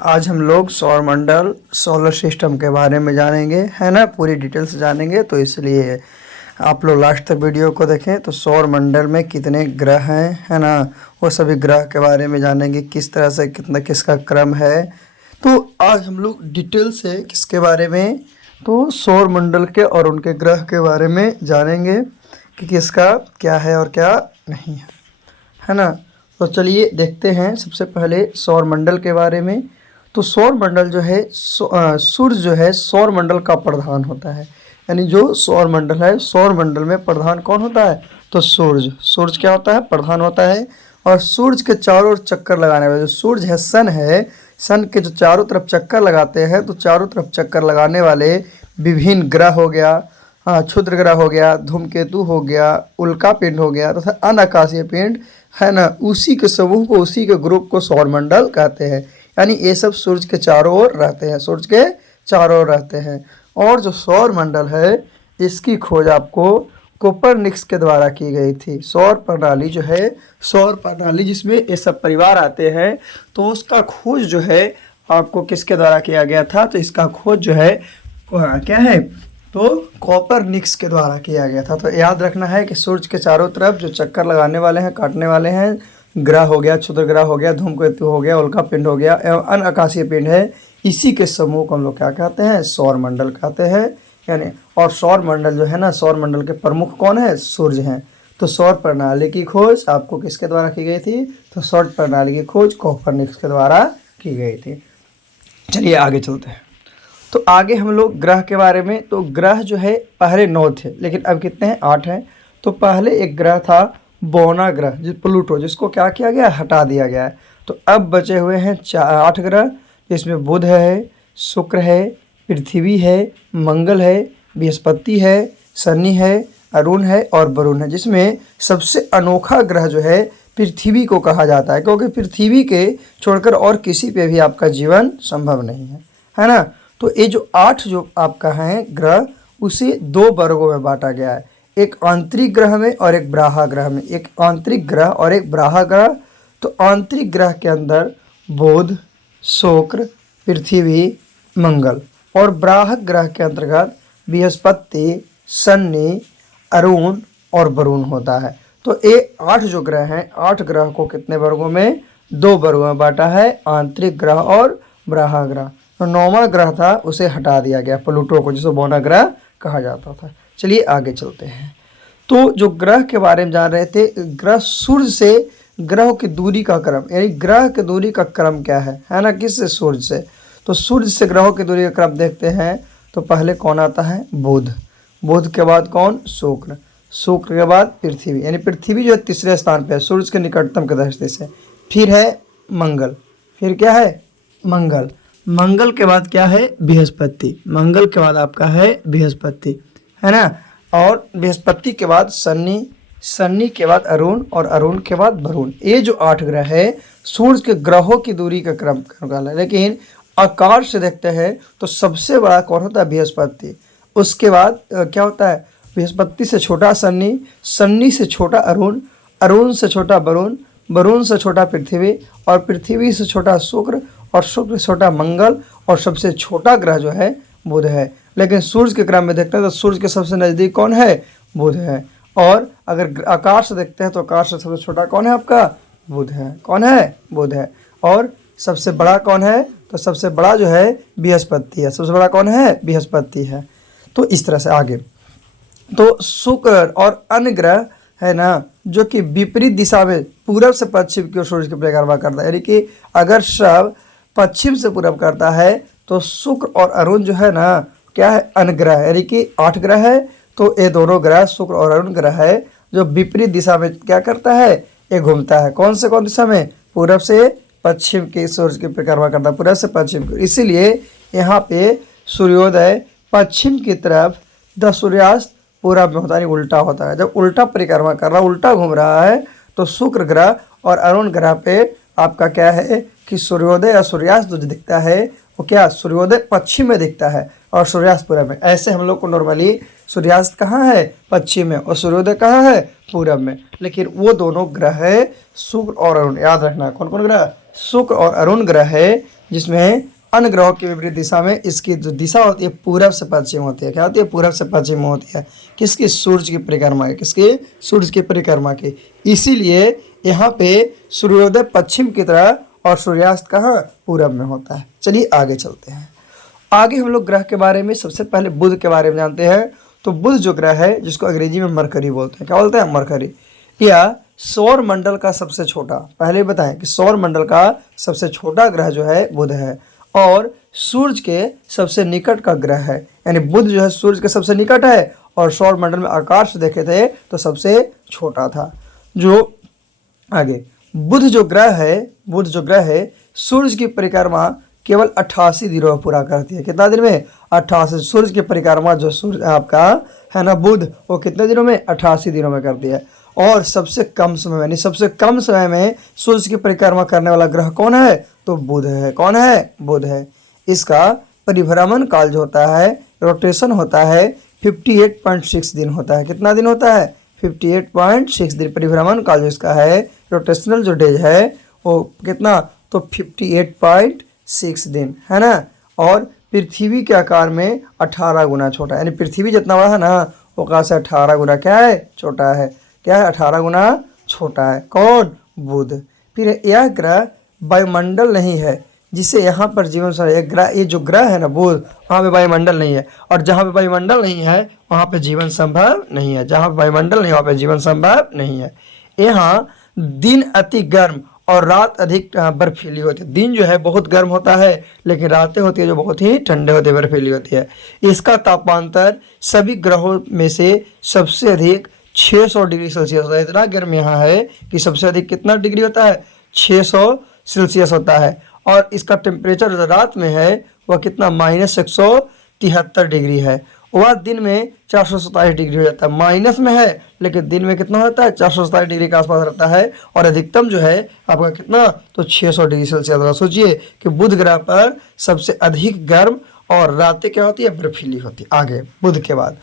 आज हम लोग सौरमंडल सोलर सिस्टम के बारे में जानेंगे, है ना। पूरी डिटेल से जानेंगे, तो इसलिए आप लोग लास्ट तक वीडियो को देखें। तो सौरमंडल में कितने ग्रह हैं, है ना, वो सभी ग्रह के बारे में जानेंगे, किस तरह से कितना किसका क्रम है। तो आज हम लोग डिटेल से किसके बारे में, तो सौरमंडल के और उनके ग्रह के बारे में जानेंगे कि किसका क्या है और क्या नहीं है ना। तो चलिए देखते हैं सबसे पहले सौरमंडल के बारे में। तो सौरमंडल जो है सूर्य जो है सौरमंडल का प्रधान होता है। यानी जो सौरमंडल है, सौरमंडल में प्रधान कौन होता है, तो सूर्य। सूर्य क्या होता है, प्रधान होता है। और सूर्य के चारों ओर चक्कर लगाने वाले जो सूर्य है, सन है, सन के जो चारों तरफ चक्कर लगाते हैं, तो चारों तरफ चक्कर लगाने वाले विभिन्न ग्रह हो गया, क्षुद्र ग्रह हो गया, धूमकेतु हो गया, उल्का पिंड हो गया तथा अन्य आकाशीय पिंड, है ना, उसी के समूह को, उसी के ग्रुप को सौरमंडल कहते हैं। यानी ये सब सूर्य के चारों ओर रहते हैं, सूर्य के चारों ओर रहते हैं। और जो सौरमंडल है, इसकी खोज आपको कोपरनिकस के द्वारा की गई थी। सौर प्रणाली जो है, सौर प्रणाली जिसमें ये सब परिवार आते हैं, तो उसका खोज जो है आपको किसके द्वारा किया गया था, तो इसका खोज जो है क्या है, तो कोपरनिकस के द्वारा किया गया था। तो याद रखना है कि सूर्य के चारों तरफ जो चक्कर लगाने वाले हैं, काटने वाले हैं, ग्रह हो गया, क्षुद्र ग्रह हो गया, धूमकेतु हो गया, उल्का पिंड हो गया एवं अन्य आकाशीय पिंड है, इसी के समूह को हम लोग क्या कहते हैं, सौरमंडल कहते हैं। यानी और सौरमंडल जो है ना, सौरमंडल के प्रमुख कौन है, सूर्य हैं। तो सौर प्रणाली की खोज आपको किसके द्वारा की गई थी, तो सौर प्रणाली की खोज कोपरनिकस के द्वारा की गई थी। चलिए आगे चलते हैं। तो आगे हम लोग ग्रह के बारे में, तो ग्रह जो है पहले 9 थे, लेकिन अब कितने हैं, 8 हैं। तो पहले एक ग्रह था बौना ग्रह, जो प्लूटो, जिसको क्या किया गया, हटा दिया गया है। तो अब बचे हुए हैं 8 ग्रह, जिसमें बुध है, शुक्र है, पृथ्वी है, मंगल है, बृहस्पति है, शनि है, अरुण है और वरुण है। जिसमें सबसे अनोखा ग्रह जो है पृथ्वी को कहा जाता है, क्योंकि पृथ्वी के छोड़कर और किसी पे भी आपका जीवन संभव नहीं है ना। तो ये जो 8 जो आपका है ग्रह, उसे 2 वर्गों में बांटा गया है, एक आंतरिक ग्रह में और एक ब्राहा ग्रह में। एक आंतरिक ग्रह और एक ब्राहा ग्रह। तो आंतरिक ग्रह के अंदर बुध, शुक्र, पृथ्वी, मंगल, और ब्राहक ग्रह के अंतर्गत बृहस्पति, शनि, अरुण और वरुण होता है। तो ये 8 जो ग्रह हैं, 8 ग्रह को कितने वर्गों में, 2 वर्गों में बांटा है, आंतरिक ग्रह और ब्राहा ग्रह। तो 9वां ग्रह था, उसे हटा दिया गया, प्लूटो को, जिसे बौना ग्रह कहा जाता था। चलिए आगे चलते हैं। तो जो ग्रह के बारे में जान रहे थे, ग्रह सूर्य से ग्रहों की दूरी का क्रम, यानी ग्रह की दूरी का क्रम क्या है ना, किससे, सूर्य से। तो सूर्य से ग्रहों की दूरी का क्रम देखते हैं। तो पहले कौन आता है, बुध, बुध के बाद कौन, शुक्र, शुक्र के बाद पृथ्वी, यानी पृथ्वी जो है तीसरे स्थान पे है, सूर्य के निकटतम के दृष्टि से। फिर है मंगल, फिर क्या है, मंगल, मंगल के बाद क्या है, बृहस्पति, मंगल के बाद आपका है बृहस्पति, है ना। और बृहस्पति के बाद शनि, शनि के बाद अरुण और अरुण के बाद वरुण। ये जो 8 ग्रह है, सूर्य के ग्रहों की दूरी का क्रम है। लेकिन आकार से देखते हैं तो सबसे बड़ा कौन होता है, बृहस्पति। उसके बाद क्या होता है, बृहस्पति से छोटा शनि, शनि से छोटा अरुण, अरुण से छोटा वरुण, वरुण से छोटा पृथ्वी, और पृथ्वी से छोटा शुक्र, और शुक्र से छोटा मंगल, और सबसे छोटा ग्रह जो है बुध है। लेकिन सूर्य के क्रम में देखते हैं तो सूर्य के सबसे नज़दीक कौन है, बुध है। और अगर आकाश से देखते हैं तो आकाश से सबसे छोटा कौन है आपका, बुध है। कौन है, बुध है। और सबसे बड़ा कौन है, तो सबसे बड़ा जो है बृहस्पति है। सबसे बड़ा कौन है, बृहस्पति है। तो इस तरह से आगे, तो शुक्र और अन्य ग्रह है ना, जो कि विपरीत दिशा में पूरब से पश्चिम की ओर सूर्य की परिक्रमा करता है। यानी कि अगर सब पश्चिम से पूरब करता है, तो शुक्र और अरुण जो है ना, क्या है, अनग्रह है। यानी कि 8 ग्रह है, तो ये दोनों ग्रह शुक्र और अरुण ग्रह है, जो विपरीत दिशा में क्या करता है, ये घूमता है। कौन से कौन दिशा में, पूरब से पश्चिम की सूर्य की परिक्रमा करता है, पूरब से पश्चिम की। इसीलिए यहाँ पे सूर्योदय पश्चिम की तरफ, द सूर्यास्त पूरब में होता है, उल्टा होता है। जब उल्टा परिक्रमा कर रहा, उल्टा घूम रहा है, तो शुक्र ग्रह और अरुण ग्रह पे आपका क्या है कि सूर्योदय और सूर्यास्त जो दिखता है, वो क्या, सूर्योदय पश्चिम में दिखता है और सूर्यास्त पूरब में। ऐसे हम लोग को नॉर्मली सूर्यास्त कहाँ है, पश्चिम में, और सूर्योदय कहाँ है, पूरब में। लेकिन वो दोनों ग्रह है शुक्र और अरुण, याद रखना कौन कौन ग्रह, शुक्र और अरुण ग्रह है, जिसमें अन्य ग्रहों की विपरीत दिशा में इसकी जो दिशा होती है पूरब से पश्चिम होती है। क्या होती है? पूरब से पश्चिम होती है। किसकी? सूर्य की परिक्रमा की। किसकी? सूर्य की परिक्रमा की। इसीलिए यहाँ पे सूर्योदय पश्चिम की तरफ और सूर्यास्त कहाँ? पूरब में होता है। चलिए आगे चलते हैं। आगे हम लोग ग्रह के बारे में सबसे पहले बुध के बारे में जानते हैं। तो बुध जो ग्रह है, जिसको अंग्रेजी में मरकरी बोलते हैं, क्या बोलते हैं? मरकरी। यह सौर मंडल का सबसे छोटा, पहले बताएं कि सौर मंडल का सबसे छोटा ग्रह जो है बुध है, और सूर्य के सबसे निकट का ग्रह है। यानी बुध जो है सूर्य के सबसे निकट है, और सौर मंडल में आकार से देखे थे तो सबसे छोटा था। जो आगे बुध जो ग्रह है सूर्य की परिक्रमा केवल 88 दिनों में पूरा करती है। कितना दिन में? 88। सूर्य की परिक्रमा जो सूर्य आपका है ना बुध, वो कितने दिनों में? 88 दिनों में करती है। और सबसे कम समय में, यानी सबसे कम समय में सूर्य की परिक्रमा करने वाला ग्रह कौन है? तो बुध है। कौन है? बुध है। इसका परिभ्रमण काल जो होता है, रोटेशन होता है, 58.6 दिन होता है। कितना दिन होता है? 58.6 दिन परिभ्रमण काल जो इसका है, रोटेशनल जो डेज है वो कितना? तो 58.6 दिन है ना। और पृथ्वी के आकार में 18 गुना छोटा है। यानी पृथ्वी जितना बड़ा है ना, वो कहाँ से 18 गुना क्या है? छोटा है। क्या है? 18 गुना छोटा है। कौन? बुध। फिर यह ग्रह वायुमंडल नहीं है, जिससे यहाँ पर जीवन ये जो ग्रह है ना बुध, वहाँ पे वायुमंडल नहीं है। और जहाँ पे वायुमंडल नहीं है वहाँ पे जीवन संभव नहीं है। जहाँ पे वायुमंडल नहीं वहाँ पे जीवन संभव नहीं है। यहाँ दिन अति गर्म और रात अधिक बर्फीली होती है। दिन जो है बहुत गर्म होता है, लेकिन रातें होती है जो बहुत ही ठंडे होते हैं, बर्फीली होती है। इसका तापांतर सभी ग्रहों में से सबसे अधिक 600 डिग्री सेल्सियस होता है। इतना गर्म यहाँ है कि सबसे अधिक कितना डिग्री होता है? 600 सेल्सियस होता है। और इसका टेम्परेचर जो रात में है वह कितना? -173 डिग्री है। वह दिन में 427 डिग्री हो जाता है। माइनस में है लेकिन दिन में कितना होता है? 427 डिग्री के आसपास रहता है। और अधिकतम जो है आपका कितना? तो 600 डिग्री सेल्सियस। सोचिए कि बुध ग्रह पर सबसे अधिक गर्म और रातें क्या होती है? बर्फीली होती है। आगे बुध के बाद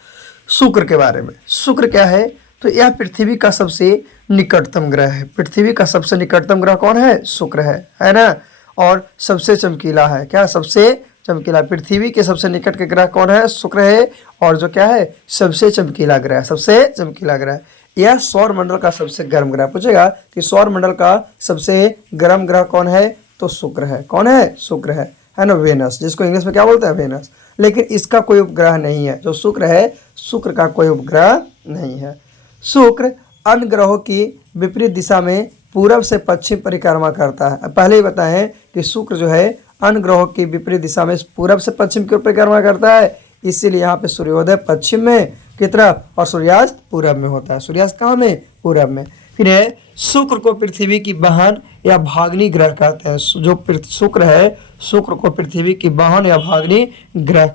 शुक्र के बारे में। शुक्र क्या है? तो यह पृथ्वी का सबसे निकटतम ग्रह है। पृथ्वी का सबसे निकटतम ग्रह कौन है? शुक्र है ना। और सबसे चमकीला है। क्या? सबसे चमकीला। पृथ्वी के सबसे निकट के ग्रह कौन है? शुक्र है। और जो क्या है? सबसे चमकीला ग्रह। सबसे चमकीला ग्रह। यह सौर मंडल का सबसे गर्म ग्रह। पूछेगा कि सौर मंडल का सबसे गर्म ग्रह कौन है? तो शुक्र है। कौन है? शुक्र है ना। वेनस, जिसको इंग्लिश में क्या बोलते हैं? वेनस। लेकिन इसका कोई उपग्रह नहीं है। जो शुक्र है, शुक्र का कोई उपग्रह नहीं है। शुक्र अन्य ग्रहों की विपरीत दिशा में पूरब से पश्चिम परिक्रमा करता है। पहले ही बताएं कि शुक्र जो है अन्य ग्रहों की विपरीत दिशा में पूरब से पश्चिम की ओर परिक्रमा करता है। इसीलिए यहाँ पे सूर्योदय पश्चिम में की तरफ और सूर्यास्त पूरब में होता है। सूर्यास्त कहाँ में? पूरब में। फिर है शुक्र को पृथ्वी की बहन या भागनी ग्रह कहते हैं। जो शुक्र है, शुक्र को पृथ्वी की बहन या भागनी ग्रह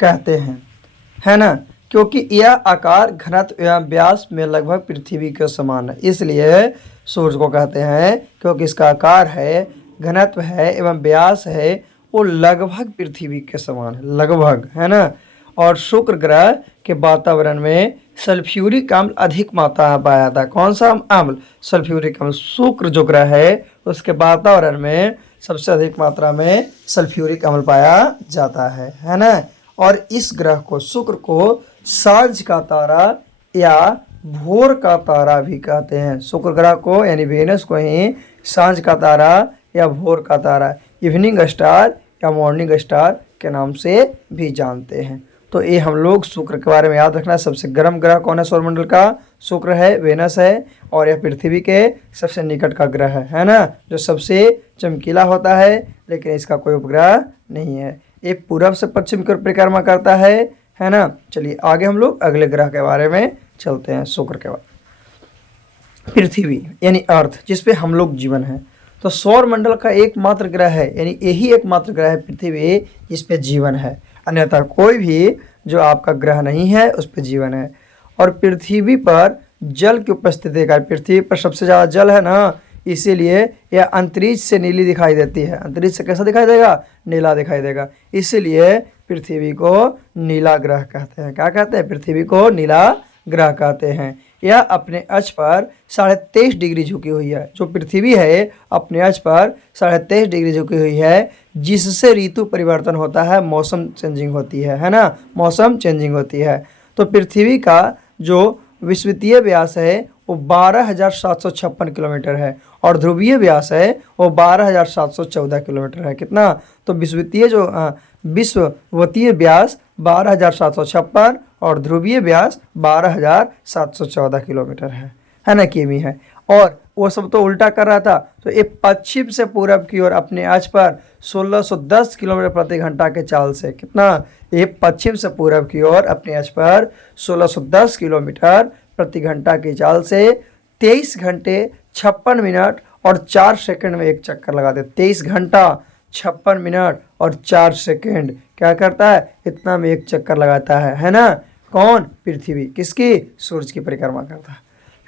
कहते हैं, है ना। क्योंकि यह आकार, घनत्व एवं व्यास में लगभग पृथ्वी के समान है। इसलिए सूर्य को कहते हैं, क्योंकि इसका आकार है, घनत्व है एवं व्यास है, वो लगभग पृथ्वी के समान है। लगभग, है ना। और शुक्र ग्रह के वातावरण में सल्फ्यूरिक अम्ल अधिक मात्रा में पाया जाता है। कौन सा अम्ल? सल्फ्यूरिक अम्ल। शुक्र जो ग्रह है उसके वातावरण में सबसे अधिक मात्रा में सल्फ्यूरिक अम्ल पाया जाता है ना। और इस ग्रह को, शुक्र को सांझ का तारा या भोर का तारा भी कहते हैं। शुक्र ग्रह को यानी वेनस को ही सांझ का तारा या भोर का तारा, इवनिंग स्टार या मॉर्निंग स्टार के नाम से भी जानते हैं। तो ये हम लोग शुक्र के बारे में याद रखना। सबसे गर्म ग्रह कौन है सौरमंडल का? शुक्र है, वेनस है। और यह पृथ्वी के सबसे निकट का ग्रह है ना। जो सबसे चमकीला होता है, लेकिन इसका कोई उपग्रह नहीं है। ये पूरब से पश्चिम की ओर परिक्रमा करता है ना। चलिए आगे हम लोग अगले ग्रह के बारे में चलते हैं। शुक्र के बाद पृथ्वी यानी अर्थ, जिसपे हम लोग जीवन है। तो सौर मंडल का एकमात्र ग्रह है, यानी यही एकमात्र ग्रह है पृथ्वी, जिसपे जीवन है। अन्यथा कोई भी जो आपका ग्रह नहीं है उस पर जीवन है। और पृथ्वी पर जल की उपस्थिति का, पृथ्वी पर सबसे ज़्यादा जल है ना, इसीलिए यह अंतरिक्ष से नीली दिखाई देती है। अंतरिक्ष से कैसा दिखाई देगा? नीला दिखाई देगा। इसीलिए पृथ्वी को नीला ग्रह कहते हैं। क्या कहते हैं? पृथ्वी को नीला ग्रह कहते हैं। यह अपने अक्ष पर 23.5 डिग्री झुकी हुई है। जो पृथ्वी है अपने अक्ष पर 23.5 डिग्री झुकी हुई है, जिससे ऋतु परिवर्तन होता है, मौसम चेंजिंग होती है ना, मौसम चेंजिंग होती है। तो पृथ्वी का जो विषुवतीय व्यास है वो 12,756 किलोमीटर है और ध्रुवीय व्यास है वो 12,714 किलोमीटर है। कितना? तो विश्ववतीय व्यास 12,756 और ध्रुवीय व्यास 12,714 किलोमीटर है ना, किमी है। और वो सब तो उल्टा कर रहा था, तो ये पश्चिम से पूरब की ओर अपने अक्ष पर 1610 किलोमीटर प्रति घंटा के चाल से, कितना? ये पश्चिम से पूरब की ओर अपने अक्ष पर 1610 किलोमीटर प्रति घंटा की चाल से 23 घंटे 56 मिनट और 4 सेकंड में एक चक्कर लगाते। 23 घंटा 56 मिनट और 4 सेकंड क्या करता है? इतना में एक चक्कर लगाता है ना। कौन? पृथ्वी। किसकी? सूरज की परिक्रमा करता है।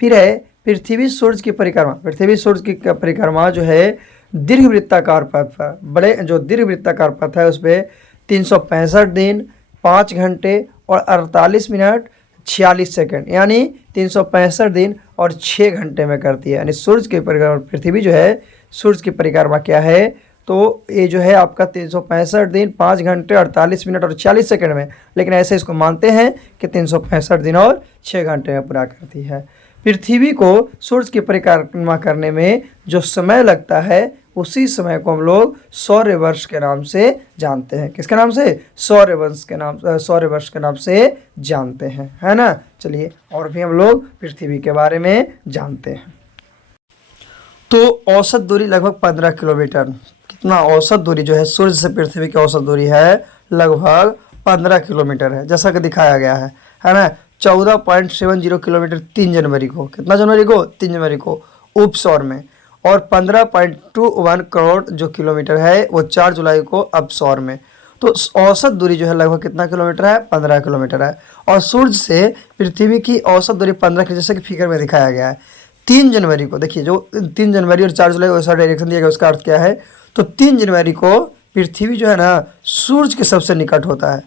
फिर है पृथ्वी सूरज की परिक्रमा। पृथ्वी सूरज की परिक्रमा जो है दीर्घ वृत्ताकार पथ पर, बड़े जो दीर्घ वृत्ताकार पथ है उस पर 365 दिन 5 घंटे और 48 मिनट 46 सेकंड, यानी 365 दिन और 6 घंटे में करती है। यानी सूरज की परिक्रमा, पृथ्वी जो है सूरज की परिक्रमा क्या है? तो ये जो है आपका 365 दिन 5 घंटे 48 मिनट और 40 सेकंड में, लेकिन ऐसे इसको मानते हैं कि 365 दिन और 6 घंटे में पूरा करती है। पृथ्वी को सूरज की परिक्रमा करने में जो समय लगता है उसी समय को हम लोग सौर्य वर्ष के नाम से जानते हैं। किसके नाम से? सौर्य वर्ष के नाम से जानते हैं, है ना। चलिए और भी हम लोग पृथ्वी के बारे में जानते हैं। तो औसत दूरी लगभग 15 किलोमीटर। कितना? औसत दूरी जो है सूर्य से पृथ्वी की औसत दूरी है लगभग 15 किलोमीटर है, जैसा कि दिखाया गया है ना। 14.70 किलोमीटर 3 जनवरी को, कितना जनवरी को? 3 जनवरी को उपसौर में, और 15.21 करोड़ जो किलोमीटर है वो 4 जुलाई को अपसौर में। तो औसत दूरी जो है लगभग कितना किलोमीटर है? 15 किलोमीटर है। और सूर्य से पृथ्वी की औसत दूरी 15 किलोमीटर, जैसे कि फिगर में दिखाया गया है। 3 जनवरी को देखिए, जो 3 जनवरी और 4 जुलाई को ऐसा डायरेक्शन दिया गया, उसका अर्थ क्या है? तो 3 जनवरी को पृथ्वी जो है ना सूर्य के सबसे निकट होता है।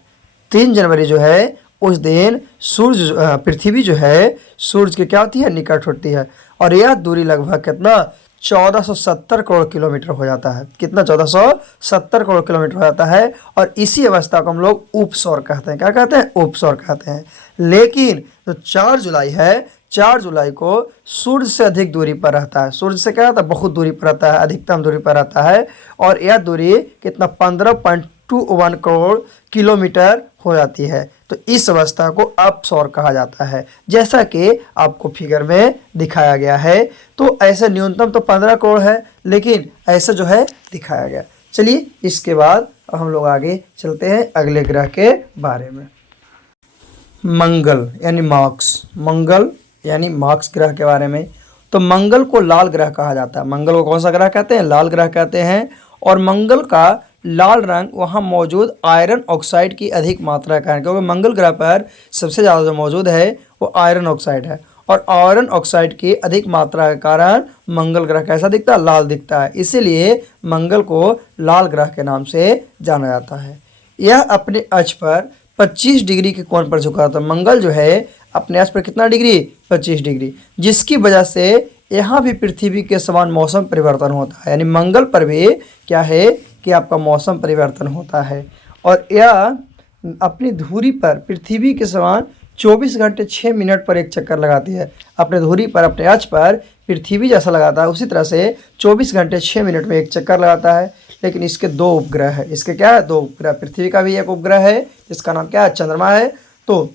3 जनवरी जो है उस दिन पृथ्वी जो है सूर्य के क्या होती है? निकट होती है। और यह दूरी लगभग कितना? 1470 करोड़ किलोमीटर हो जाता है। कितना? 1470 करोड़ किलोमीटर हो जाता है। और इसी अवस्था को हम लोग उपसौर कहते हैं। क्या कहते हैं? उपसौर कहते हैं। लेकिन जो 4 जुलाई है, 4 जुलाई को सूर्य से अधिक दूरी पर रहता है। सूर्य से क्या रहता है? बहुत दूरी पर रहता है, अधिकतम दूरी पर रहता है। और यह दूरी कितना? 15.21 करोड़ किलोमीटर हो जाती है। तो इस अवस्था को अपसौर कहा जाता है, जैसा कि आपको फिगर में दिखाया गया है। तो ऐसे न्यूनतम तो 15 करोड़ है, लेकिन ऐसा जो है दिखाया गया। चलिए इसके बाद हम लोग आगे चलते हैं अगले ग्रह के बारे में। मंगल यानी मार्स, मंगल यानी मार्स ग्रह के बारे में। तो मंगल को लाल ग्रह कहा जाता है। मंगल को कौन सा ग्रह कहते हैं? लाल ग्रह कहते हैं। और मंगल का लाल रंग वहाँ मौजूद आयरन ऑक्साइड की अधिक मात्रा के कारण, क्योंकि मंगल ग्रह पर सबसे ज़्यादा जो मौजूद है वो आयरन ऑक्साइड है। और आयरन ऑक्साइड की अधिक मात्रा के कारण मंगल ग्रह कैसा दिखता है? लाल दिखता है। इसीलिए मंगल को लाल ग्रह के नाम से जाना जाता है। यह अपने अक्ष पर 25 डिग्री के कोण पर झुका था। मंगल जो है अपने अक्ष पर कितना डिग्री? 25 डिग्री, जिसकी वजह से यहाँ भी पृथ्वी के समान मौसम परिवर्तन होता है। यानी मंगल पर भी क्या है कि आपका मौसम परिवर्तन होता है। और यह अपनी धुरी पर पृथ्वी के समान 24 घंटे 6 मिनट पर एक चक्कर लगाती है। अपने धुरी पर, अपने अक्ष पर पृथ्वी जैसा लगाता है, उसी तरह से 24 घंटे 6 मिनट में एक चक्कर लगाता है। लेकिन इसके 2 उपग्रह है। इसके क्या है? 2 उपग्रह। पृथ्वी का भी एक उपग्रह है जिसका नाम क्या है? चंद्रमा है। तो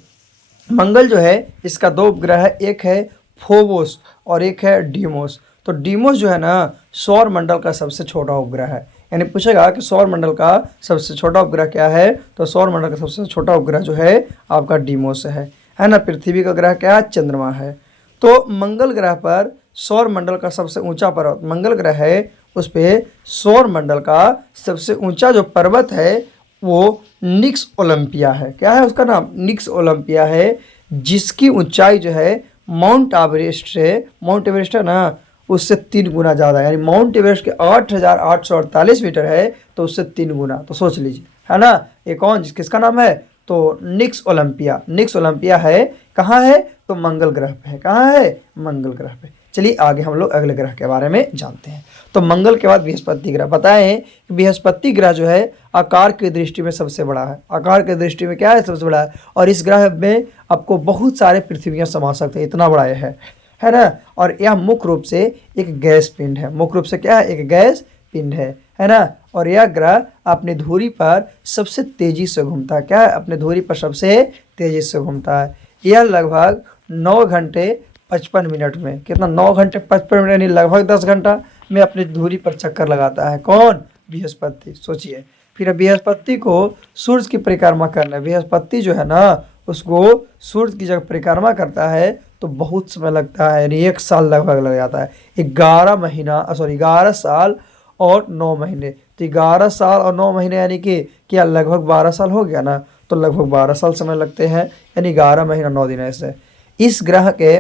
मंगल जो है इसका 2 उपग्रह है, एक है फोबोस और एक है डीमोस। तो डीमोस जो है ना सौर मंडल का सबसे छोटा उपग्रह है। यानी पूछेगा कि सौर मंडल का सबसे छोटा उपग्रह क्या है? तो सौर मंडल का सबसे छोटा उपग्रह जो है आपका डीमोस है ना। पृथ्वी का ग्रह क्या है? चंद्रमा है। तो मंगल ग्रह पर सौर मंडल का सबसे ऊंचा पर्वत मंगल ग्रह है, उस पर सौर मंडल का सबसे ऊंचा जो पर्वत है वो निक्स ओलंपिया है। क्या है उसका नाम? निक्स ओलंपिया है, जिसकी ऊंचाई जो है माउंट एवरेस्ट है ना उससे 3 गुना ज़्यादा है। यानी माउंट एवरेस्ट के 8,848 मीटर है, तो उससे 3 गुना। तो सोच लीजिए, है ना। ये कौन? किसका नाम है? तो निक्स ओलंपिया है, कहाँ है? तो मंगल ग्रह पे है। कहाँ है? मंगल ग्रह पे। चलिए आगे हम लोग अगले ग्रह के बारे में जानते हैं। तो मंगल के बाद बृहस्पति ग्रह। बताएं कि बृहस्पति ग्रह जो है आकार की दृष्टि में सबसे बड़ा है। आकार की दृष्टि में क्या है? सबसे बड़ा है। और इस ग्रह में आपको बहुत सारे पृथ्वियाँ समा सकते हैं, इतना बड़ा यह है ना। और यह मुख्य रूप से एक गैस पिंड है। मुख्य रूप से क्या है? एक गैस पिंड है ना। और यह ग्रह अपनी धुरी पर सबसे तेजी से घूमता है। क्या है? अपने धुरी पर सबसे तेजी से घूमता है। यह लगभग 9 घंटे 55 मिनट में, कितना? 9 घंटे 55 मिनट, यानी लगभग 10 घंटा में अपनी धुरी पर चक्कर लगाता है। कौन? बृहस्पति। सोचिए, फिर बृहस्पति को सूर्य की परिक्रमा करना है। बृहस्पति जो है ना, उसको सूर्य की जब परिक्रमा करता है तो बहुत समय लगता है, यानी 1 साल लगभग लग जाता है। 11 साल और 9 महीने। तो 11 साल और 9 महीने यानी कि क्या लगभग 12 साल हो गया ना। तो लगभग 12 साल समय लगते हैं, यानी 11 महीना 9 दिन ऐसे। इस ग्रह के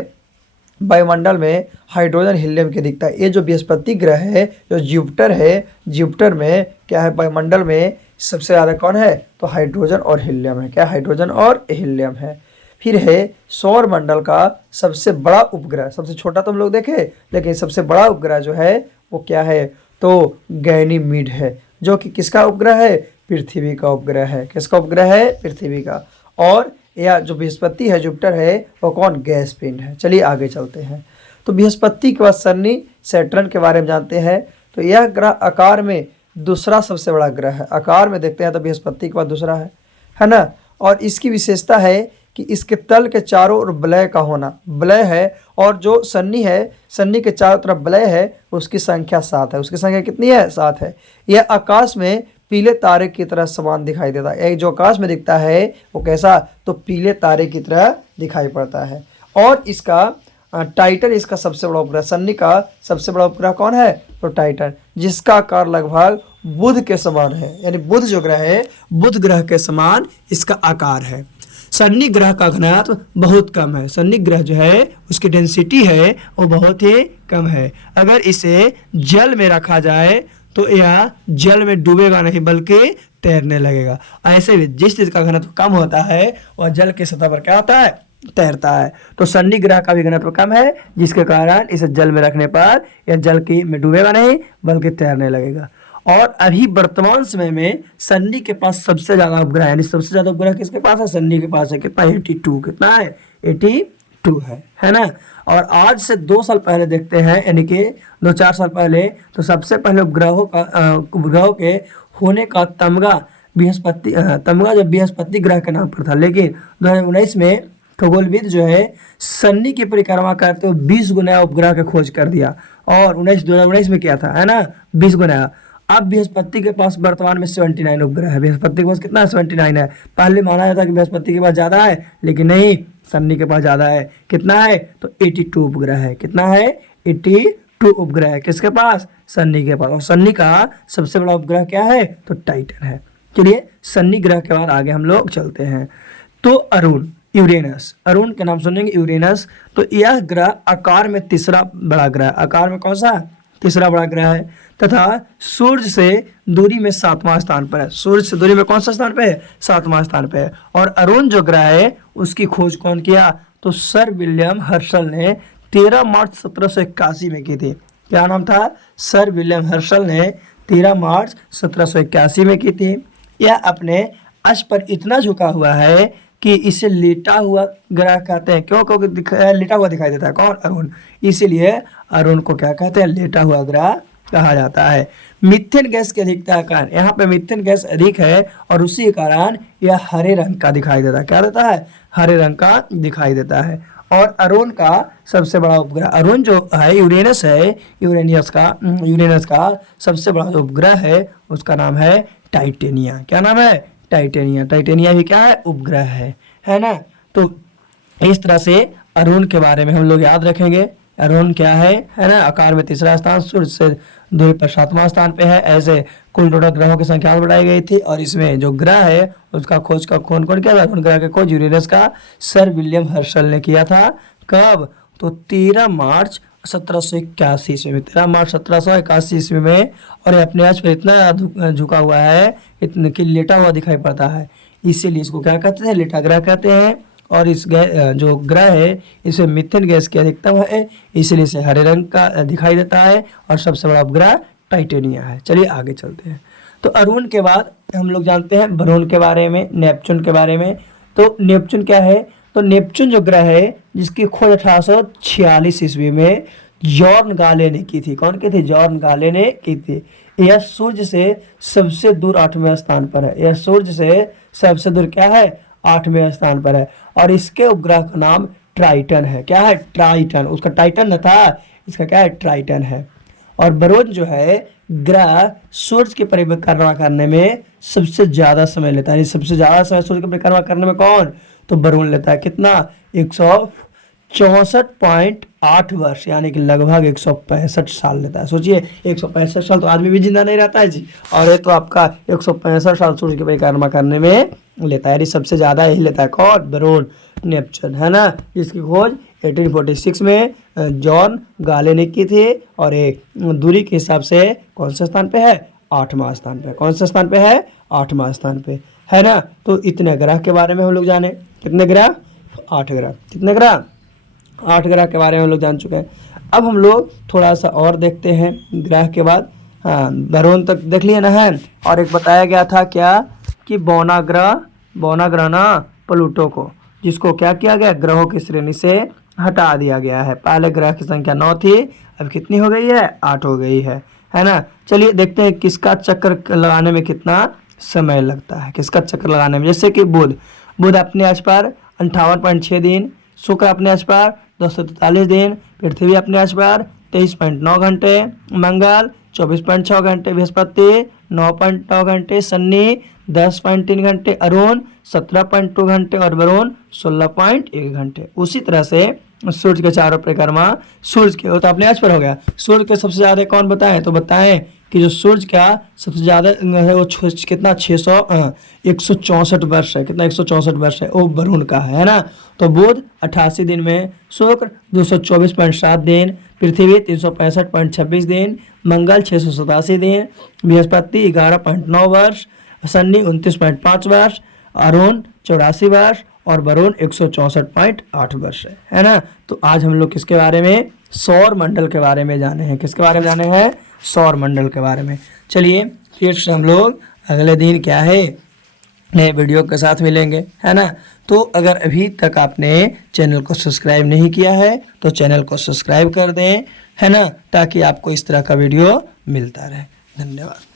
वायुमंडल में हाइड्रोजन हीलियम की दिखता है। ये जो बृहस्पति ग्रह है, जो जुपिटर है, जुपिटर में क्या है? वायुमंडल में सबसे ज़्यादा कौन है? तो हाइड्रोजन और हीलियम है। क्या? हाइड्रोजन और हीलियम है। फिर है सौर मंडल का सबसे बड़ा उपग्रह। सबसे छोटा तो हम लोग देखे, लेकिन सबसे बड़ा उपग्रह जो है वो क्या है? तो गैनीमीड है, जो कि किसका उपग्रह है? पृथ्वी का उपग्रह है। किसका उपग्रह है? पृथ्वी का। और यह जो बृहस्पति है, जुपिटर है, वो कौन? गैस पिंड है। चलिए आगे चलते हैं। तो बृहस्पति के बाद शनि, सैटर्न के बारे में जानते हैं। तो यह ग्रह आकार में दूसरा सबसे बड़ा ग्रह है। आकार में देखते हैं तो बृहस्पति के बाद दूसरा है ना। और इसकी विशेषता है कि इसके तल के चारों ओर वलय का होना। वलय है, और जो शनि है, शनि के चारों तरफ वलय है, उसकी संख्या 7 है। उसकी संख्या कितनी है? 7 है। यह आकाश में पीले तारे की तरह समान दिखाई देता है। एक जो आकाश में दिखता है वो कैसा? तो पीले तारे की तरह दिखाई पड़ता है। और इसका टाइटन इसका सबसे बड़ा उपग्रह। शनि का सबसे बड़ा उपग्रह कौन है? तो टाइटन, जिसका आकार लगभग बुध के समान है। यानी बुध जो ग्रह है, बुध ग्रह के समान इसका आकार है। शनि ग्रह का घनत्व बहुत कम है। शनि ग्रह जो है उसकी डेंसिटी है वो बहुत ही कम है। अगर इसे जल में रखा जाए तो यह जल में डूबेगा नहीं, बल्कि तैरने लगेगा। ऐसे भी जिस चीज़ का घनत्व कम होता है वह जल की सतह पर क्या होता है? तैरता है। तो शनि ग्रह का भी घनत्व कम है, जिसके कारण इसे जल में रखने पर यह जल की में डूबेगा नहीं, बल्कि तैरने लगेगा। और अभी वर्तमान समय में शनि के पास सबसे ज़्यादा उपग्रह है। यानी सबसे ज़्यादा उपग्रह किसके पास है? शनि के पास है। कितना? 82। कितना है? 82 है ना। और आज से 2 साल पहले देखते हैं, यानी कि 2-4 साल पहले, तो सबसे पहले उपग्रहों के होने का तमगा जब बृहस्पति ग्रह के नाम पर था। लेकिन 2019 में खगोलविद जो है शनि की परिक्रमा करते हुए 20 गो नया उपग्रह की खोज कर दिया। और 2019 में किया था, है ना, 20 गो नया। अब बृहस्पति के पास वर्तमान में 79 उपग्रह है। बृहस्पति के पास कितना? 79 है। पहले माना जाता कि बृहस्पति के पास ज़्यादा है, लेकिन नहीं, शनि के पास ज़्यादा है। कितना है? तो 82 उपग्रह है। कितना है? 82 उपग्रह है। किसके पास? शनि के पास। और शनि का सबसे बड़ा उपग्रह क्या है? तो टाइटन है। चलिए शनि ग्रह के बाद आगे हम लोग चलते हैं। तो अरुण, यूरेनस, अरुण के नाम सुनेंगे, यूरेनस। तो यह ग्रह आकार में तीसरा बड़ा ग्रह। आकार में कौन सा? तीसरा बड़ा ग्रह है, तथा सूर्य से दूरी में 7वां स्थान पर है। सूर्य से दूरी में कौन सा स्थान पे है? 7वां स्थान पे है। और अरुण जो ग्रह है उसकी खोज कौन किया? तो सर विलियम हर्शल ने 13 मार्च 1781 में की थी। क्या नाम था? सर विलियम हर्शल ने 13 मार्च 1781 में की थी। यह अपने अक्ष पर इतना झुका हुआ है कि इसे लेटा हुआ ग्रह कहते हैं। क्यों? क्योंकि लेटा हुआ दिखाई देता है। कौन? अरुण। इसीलिए अरुण को क्या कहते हैं? लेटा हुआ ग्रह कहा जाता है। मीथेन गैस की अधिकता का कारण, यहाँ पे मीथेन गैस अधिक है और उसी के कारण यह हरे रंग का दिखाई देता है। क्या देता है? हरे रंग का दिखाई देता है। और अरुण का सबसे बड़ा उपग्रह, अरुण जो है यूरेनस है, यूरेनस का सबसे बड़ा जो उपग्रह है उसका नाम है टाइटेनिया। क्या नाम है? टाइटेनिया। टाइटेनिया भी क्या है? उपग्रह है ना। तो इस तरह से अरुण के बारे में हम लोग याद रखेंगे। अरुण क्या है ना, आकार में तीसरा स्थान, सूर्य से दूरी पर 7वां स्थान पे है। ऐसे कुल टोटल ग्रहों की संख्या बढ़ाई गई थी और इसमें जो ग्रह है उसका खोज का कौन कौन किया था? अरुण ग्रह के खोज यूरेनस का सर विलियम हर्शल ने किया था। कब? तो 13 मार्च 1781 ईस्वी में, 13 मार्च 1781 ईस्वी में। और ये अपने आज पर इतना झुका हुआ है, इतने कि लेटा हुआ दिखाई पड़ता है, इसीलिए इसको क्या कहते हैं, लेटा ग्रह कहते हैं। और इस जो ग्रह है इसमें मीथेन गैस की अधिकतम है, इसलिए इसे हरे रंग का दिखाई देता है। और सबसे बड़ा उपग्रह टाइटेनिया है। चलिए आगे चलते हैं। तो अरुण के बाद हम लोग जानते हैं वरुण के बारे में, नेपच्यून के बारे में। तो नेपच्यून क्या है, तो नेपच्यून जो ग्रह है जिसकी खोज 1846 ईस्वी में जॉर्न गाले ने की थी। कौन की थी, जॉर्न गाले ने की थी। यह सूर्य से सबसे दूर 8वें स्थान पर है। यह सूर्य से सबसे दूर क्या है, 8वें स्थान पर है। और इसके उपग्रह का नाम ट्राइटन है। क्या है, ट्राइटन। उसका टाइटन न था, इसका क्या है, ट्राइटन है। और वरुण जो है ग्रह सूर्य की परिक्रमा करने में सबसे ज्यादा समय लेता है। सबसे ज्यादा समय सूर्य की परिक्रमा करने में कौन, तो वरुण लेता है। कितना, 164.8 वर्ष, यानी कि लगभग 165 साल लेता है। सोचिए 165 साल तो आदमी भी जिंदा नहीं रहता है जी, और ये तो आपका 165 साल सूर्य की परिक्रमा करने में लेता है। सबसे ज्यादा यही लेता है कौन, वरुण, नेपच्यून, है ना, जिसकी खोज 1846 में जॉन गाले ने की थी। और एक दूरी के हिसाब से कौन से स्थान पे है, 8वां स्थान पे। कौन से स्थान पे है, 8वां स्थान पे, है ना। तो इतने ग्रह के बारे में हम लोग जाने, कितने ग्रह, 8 ग्रह। कितने ग्रह, 8 ग्रह के बारे में हम लोग जान चुके हैं। अब हम लोग थोड़ा सा और देखते हैं ग्रह के बाद। हाँ, वरुण तक देख लिए ना है। और एक बताया गया था क्या, कि बौना ग्रह ना प्लूटो को, जिसको क्या किया गया, ग्रहों की श्रेणी से हटा दिया गया है। पहले ग्रह की संख्या 9 थी, अब कितनी हो गई है, 8 हो गई है ना। चलिए देखते हैं किसका चक्कर लगाने में कितना समय लगता है, किसका चक्कर लगाने में। जैसे कि बुध अपने अक्ष पर 58.6 दिन, शुक्र अपने अक्ष पर 243 दिन, पृथ्वी अपने अक्ष पर 23.9 घंटे, मंगल 24.6 घंटे, बृहस्पति 9.9 घंटे, शनि 10.3 घंटे, अरुण 17.2 घंटे और वरुण 16.1 घंटे। उसी तरह से सूर्य के चारों परिक्रमा, सूर्य के तो अपने अक्ष पर हो गया। सूर्य के सबसे ज्यादा कौन बताएं, तो बताएं कि जो सूर्य का सबसे ज्यादा है वो कितना, 164 वर्ष है। कितना, 164 वर्ष है, वो वरुण का है ना। तो बुध 88 दिन में, शुक्र 224.7 दिन, पृथ्वी 365.26 दिन, मंगल 687 दिन, बृहस्पति 11.9 वर्ष, शनि 29.5 वर्ष, अरुण 84 वर्ष और वरुण 164.8 वर्ष है ना। तो आज हम लोग किसके बारे में, सौर मंडल के बारे में जाने हैं। किसके बारे में जाने हैं, सौर मंडल के बारे में। चलिए फिर से हम लोग अगले दिन क्या है, नए वीडियो के साथ मिलेंगे, है ना। तो अगर अभी तक आपने चैनल को सब्सक्राइब नहीं किया है तो चैनल को सब्सक्राइब कर दें, है ना, ताकि आपको इस तरह का वीडियो मिलता रहे। धन्यवाद।